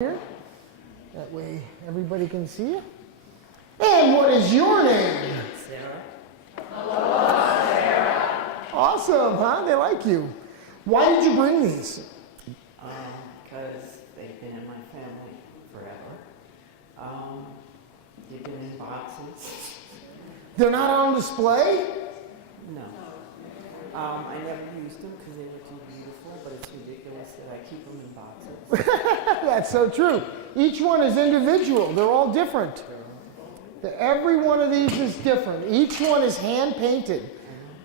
Here. That way everybody can see you. And what is your name? Sarah. Hello, Sarah. Awesome, huh? They like you. Why did you bring these? Because they've been in my family forever. They've been in boxes. They're not on display? No. I never used them because they were too beautiful, but it's ridiculous that I keep them in boxes. That's so true. Each one is individual. They're all different. Every one of these is different. Each one is hand painted.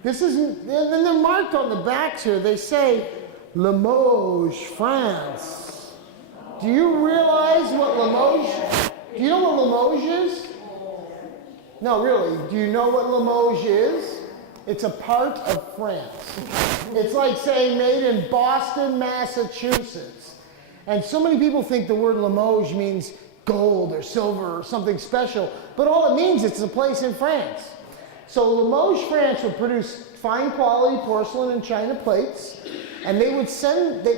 This isn't, and then they're marked on the backs here. They say Limoges, France. Do you realize what Limoges? Do you know what Limoges is? No, really. Do you know what Limoges is? It's a part of France. It's like saying made in Boston, Massachusetts. And so many people think the word Limoges means gold or silver or something special, but all it means is it's a place in France. So Limoges, France would produce fine quality porcelain and china plates, and they would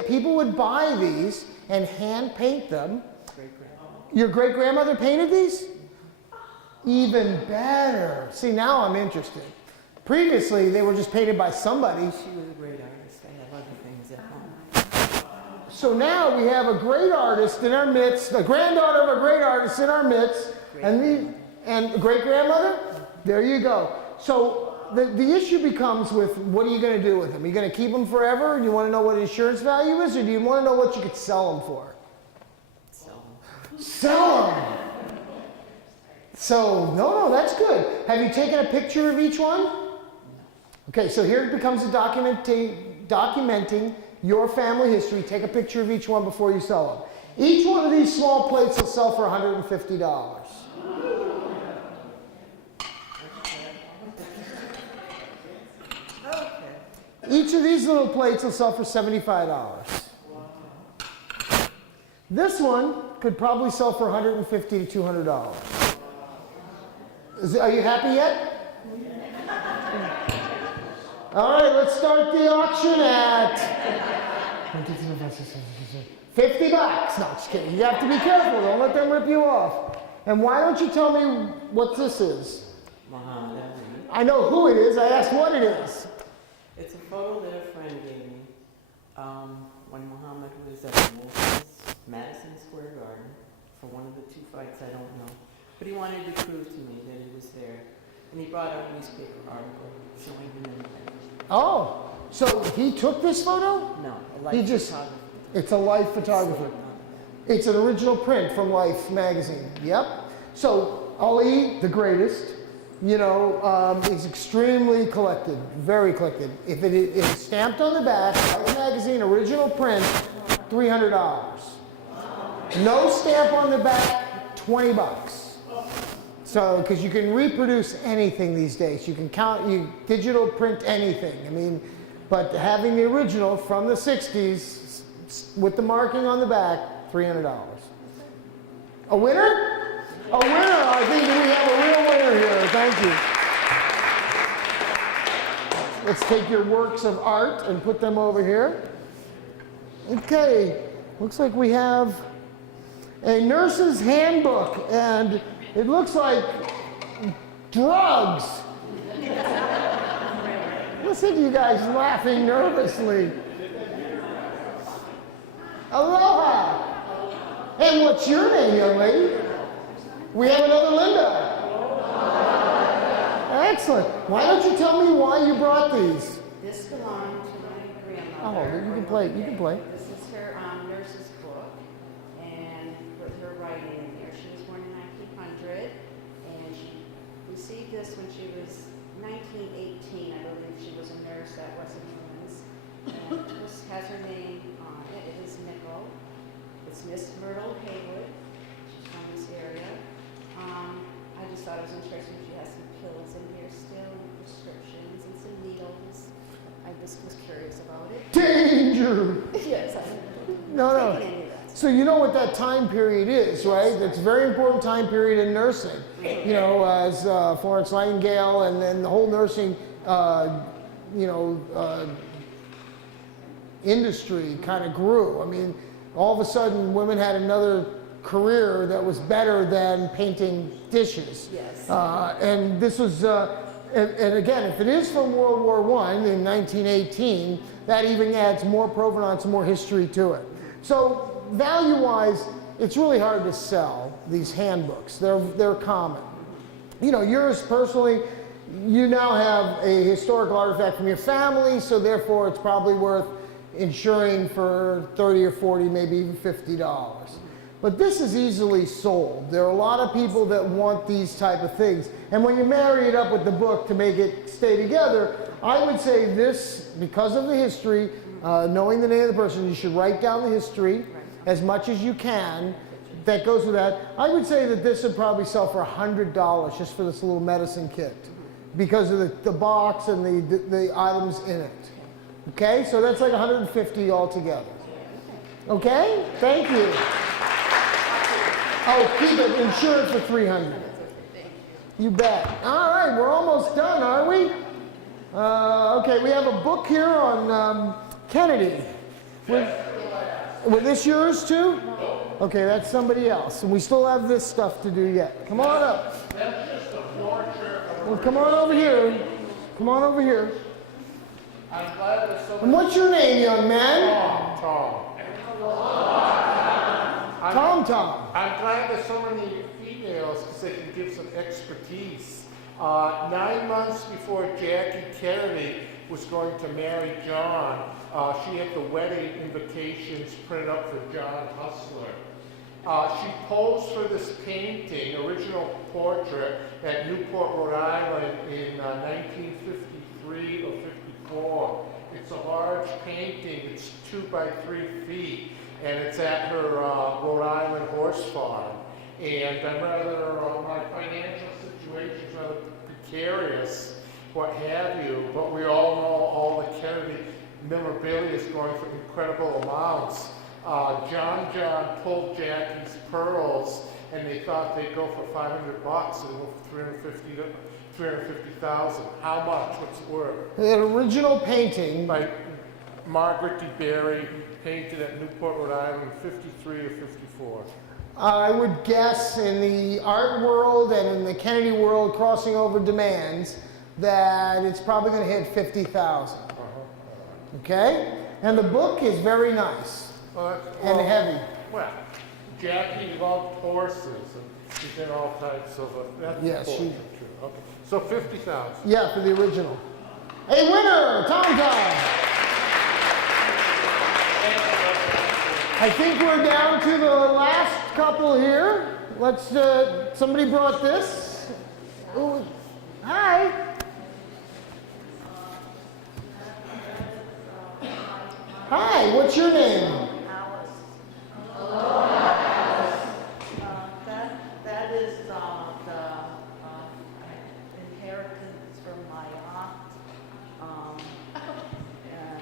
people would buy these and hand paint them. Your great-grandmother painted these? Even better. See, now I'm interested. Previously, they were just painted by somebody. She was a great artist. I have other things at home. So now we have a great artist in our midst, the granddaughter of a great artist in our midst, and great-grandmother? There you go. So the issue becomes with what are you going to do with them? Are you going to keep them forever? Do you want to know what insurance value is, or do you want to know what you could sell them for? Sell them. So, no, that's good. Have you taken a picture of each one? Okay, so here it becomes a documenting your family history. Take a picture of each one before you sell them. Each one of these small plates will sell for $150. Each of these little plates will sell for $75. This one could probably sell for $150 to $200. Are you happy yet? All right, let's start the auction at $50. No, just kidding. You have to be careful. Don't let them rip you off. And why don't you tell me what this is? Muhammad Ali. I know who it is. I asked what it is. It's a photo that a friend gave me when Muhammad was at Madison Square Garden for one of the two fights, I don't know. But he wanted to prove to me that he was there. And he brought out a newspaper article showing him in there. Oh, so he took this photo? No, a life photographer. It's a Life photographer. It's an original print from Life magazine. Yep. So Ali, the greatest, is extremely collected, very collected. If it is stamped on the back, Life magazine, original print, $300. No stamp on the back, $20. So, because you can reproduce anything these days. You can digital print anything. But having the original from the 60s with the marking on the back, $300. A winner? A winner. I think we have a real winner here. Thank you. Let's take your works of art and put them over here. Okay. Looks like we have a nurse's handbook, and it looks like drugs. Listen to you guys laughing nervously. Aloha. And what's your name, young lady? We have another Linda. Excellent. Why don't you tell me why you brought these? This belonged to my grandmother. Oh, you can play. You can play. This is her nurse's book, and with her writing in there. She was born in 1900, and she received this when she was 1918. I believe she was a nurse at Western Women's. And this has her name on it. It is Nickel. It's Miss Myrtle Haywood. She's from this area. I just thought it was interesting. She has some pills in here still, and prescriptions, and some needles. I just was curious about it. Danger. Yes, No. So you know what that time period is, right? It's a very important time period in nursing. As Florence Nightingale and then the whole nursing, industry kind of grew. all of a sudden women had another career that was better than painting dishes. Yes. And this was, and again, if it is from World War I in 1918, that even adds more provenance and more history to it. So value-wise, it's really hard to sell these handbooks. They're common. You know, yours personally, you now have a historical artifact from your family, so therefore it's probably worth insuring for $30 or $40, maybe even $50. But this is easily sold. There are a lot of people that want these type of things. And when you marry it up with the book to make it stay together, I would say this, because of the history, knowing the name of the person, you should write down the history as much as you can. That goes with that. I would say that this would probably sell for $100 just for this little medicine kit because of the box and the items in it. Okay, so that's like $150 altogether. Okay, thank you. Oh, keep it insured for $300. You bet. All right, we're almost done, are we? Okay, we have a book here on Kennedy. Was this yours too? Okay, that's somebody else. And we still have this stuff to do yet. Come on up. That's just a portrait of Well, come on over here. Come on over here. I'm glad there's so And what's your name, young man? Tom. Tom. I'm glad there's so many females because they can give some expertise. 9 months before Jackie Kennedy was going to marry John, she had the wedding invitations printed up for John Hustler. She posed for this painting, original portrait, at Newport, Rhode Island in 1953 or 54. It's a large painting. It's 2 by 3 feet, and it's at her Rhode Island horse farm. And I'm rather, my financial situation's rather precarious, what have you, but we all know all the Kennedy memorabilia is going for incredible amounts. John pulled Jackie's pearls, and they thought they'd go for $500, and they went for $350,000. How much? What's it worth? An original painting. By Margaret de Berry, painted at Newport, Rhode Island, 53 or 54. I would guess in the art world and in the Kennedy world, crossing over demands, that it's probably going to hit 50,000. Okay? And the book is very nice and heavy. Well, Jackie loved horses, and she did all types of. That's Yes, she. true. Okay, so 50,000. Yeah, for the original. A winner, Tom. I think we're down to the last couple here. Let's. Somebody brought this. Ooh, hi. Hi, what's your name? Alice. Hello, Alice. That is the inheritance from my aunt, and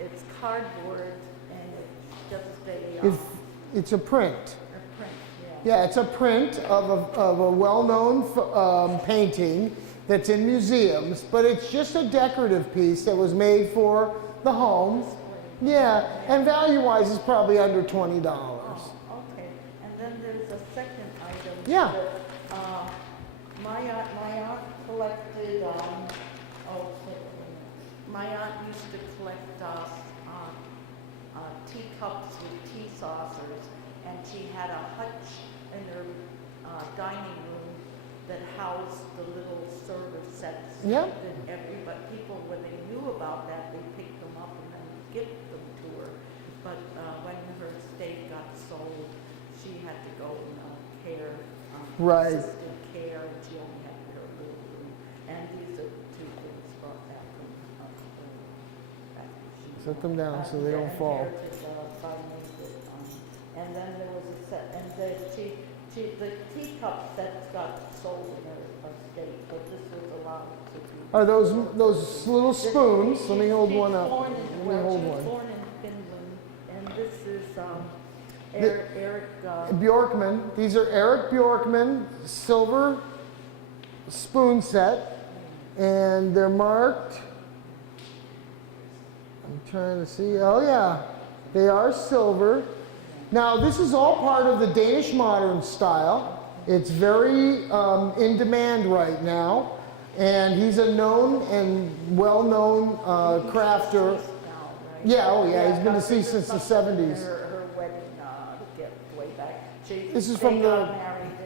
it's cardboard, and it's just It's a print. a print. Yeah, it's a print of a well-known painting that's in museums, but it's just a decorative piece that was made for the home. Yeah, and value-wise is probably under $20. Okay, and then there's a second item. Yeah. That, my aunt collected, my aunt used to collect teacups with tea saucers, and she had a hutch in her dining room that housed the little server sets. Yep. That people, when they knew about that, they picked them up and then gifted them to her. But when her estate got sold, she had to go in care, Right. assisted care, and she only had her little room. And these are 2 things brought back from back when she Set them down so they don't fall. inherited, by me, and then there was a set, and the teacup sets got sold in her estate, but this was allowed to be. Are those little spoons? Let me hold She's one up. born in- Let me well, hold she's one. born in Finland, and this is Eric. Bjorkman. These are Eric Bjorkman silver spoon set, and they're marked. I'm trying to see. Oh yeah, they are silver. Now this is all part of the Danish modern style. It's very in demand right now, and he's a known and well-known crafter. Yeah, oh yeah, he's been deceased since the 70s. Her wedding gift way back. This is They from the- got married in,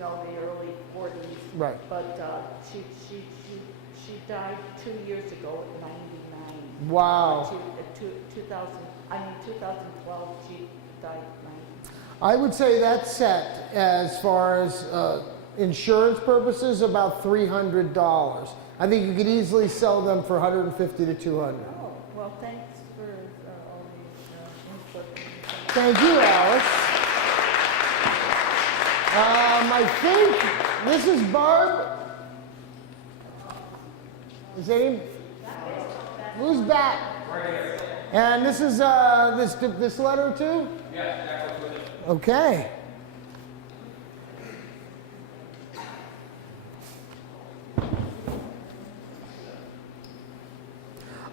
the early 40s. Right. But she died 2 years ago at 99. Wow. 2012, she died at 90. I would say that's set as far as insurance purposes about $300. I think you could easily sell them for $150 to $200. Oh, well, thanks for all these input. Thank you, Alice. I think this is Barb. Is any? Who's back? And this is this letter too? Yeah, exactly. Okay.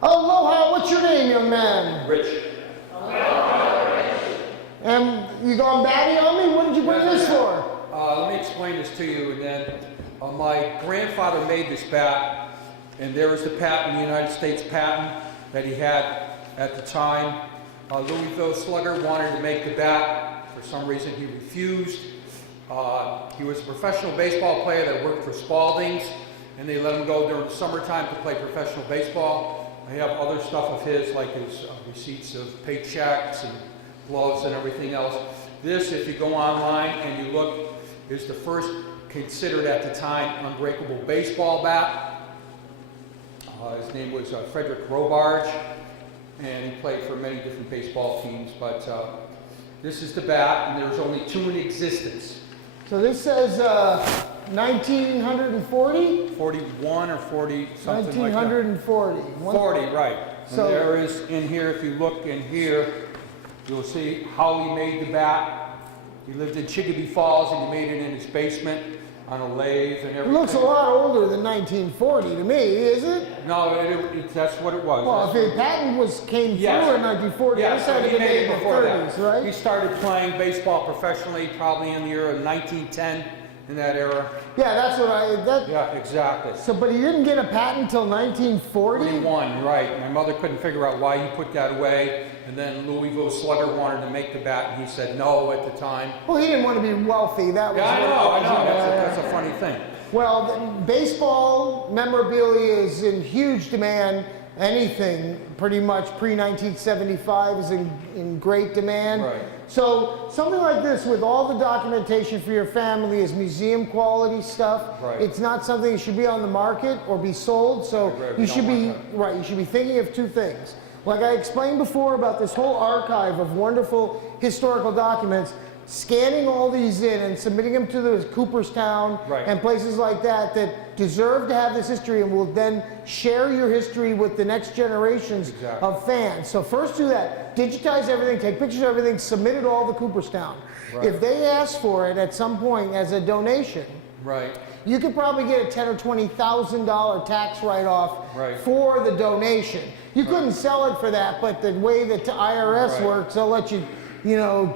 Aloha, what's your name, young man? Rich. And you going batty on me? What did you bring this for? Let me explain this to you, and then my grandfather made this bat, and there is the patent, the United States patent that he had at the time. Louisville Slugger wanted to make the bat. For some reason, he refused. He was a professional baseball player that worked for Spalding's, and they let him go during the summertime to play professional baseball. I have other stuff of his, like his receipts of paychecks and gloves and everything else. This, if you go online and you look, is the first considered at the time unbreakable baseball bat. His name was Frederick Robarge, and he played for many different baseball teams. But this is the bat, and there's only 2 in existence. So this says 1940? 41 or 40, something like that. 1940. 40, right. So- And there is in here, if you look in here, you'll see how he made the bat. He lived in Chicopee Falls, and he made it in his basement on a lathe and It everything. looks a lot older than 1940 to me, is it? No, that's what it was. Well, if the patent came Yes. through in 1940, Yeah, this so had to he be made made it in the before 30s, that. right? He started playing baseball professionally probably in the year of 1910, in that era. Yeah, that's what Yeah, exactly. so, but he didn't get a patent until 1940? 41, right. My mother couldn't figure out why he put that away, and then Louisville Slugger wanted to make the bat, and he said no at the time. Well, he didn't want to be wealthy. That was Yeah, I what- know. That's a funny thing. Well, baseball memorabilia is in huge demand. Anything pretty much pre-1975 is in great demand. Right. So something like this with all the documentation for your family is museum quality stuff. Right. It's not something that should be on the market or be sold. So Right, you we should don't be, want right, you should be thinking of 2 things. Like I explained before about this whole archive of wonderful historical documents, scanning all these in and submitting them to the Cooperstown Right. and places like that that deserve to have this history and will then share your history with the next generations Exactly. of fans. So first do that. Digitize everything, take pictures of everything, submit it all to Cooperstown. Right. If they ask for it at some point as a donation, Right. you could probably get a $10,000 or $20,000 tax write-off Right. for the donation. You couldn't sell it for that, but the way that the IRS Right. works, they'll let you,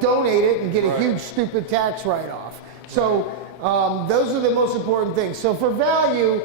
donate it and get a Right. huge stupid tax write-off. So those are the most important things. So for value,